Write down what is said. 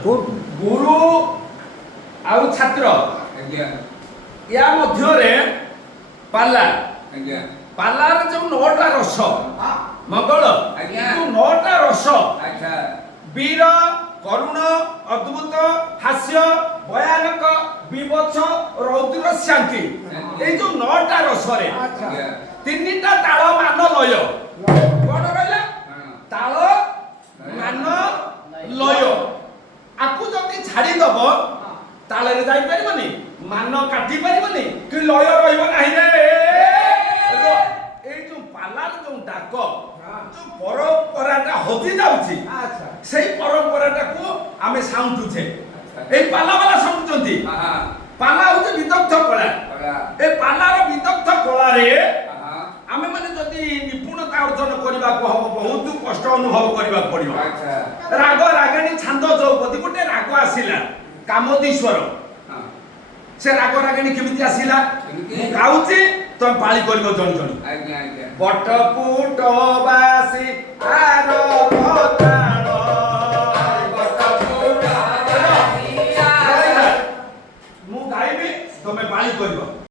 गुरु आउ छात्र या मध्य पाला पालार जो 9टा रस मंगल जो 9टा रस वीर करुण अद्भुत हास्य भयानक विवत्स रौद्र शांति ये जो 9टा रस रे 3टा ताल मान लय कौन कहला ताल मान लय आकु जदि छाड़ी दब ताले रे जाई परिबनी मान काटी परिबनी कि लय रहइबो नाही रे ए जो पालार जो डाक जो परंपराटा हजि जाउची सेही परंपराटा को आमे साउंटुछे ए पाला वाला साउंटुचंती पाला होते विदग्ध कला ए पालार विदग्ध कला रे आमे माने जदि निपुणता अर्जन करबा को हम बहुत कष्ट अनुभव करबा पड़िबो राग रागिणी छंद चौपदी गोटे राग आसिला कामोदीश्वर से राग रागिणी केमिति आसिला गाउची तो पाळी करबो जण जण बटपुट बासी आरो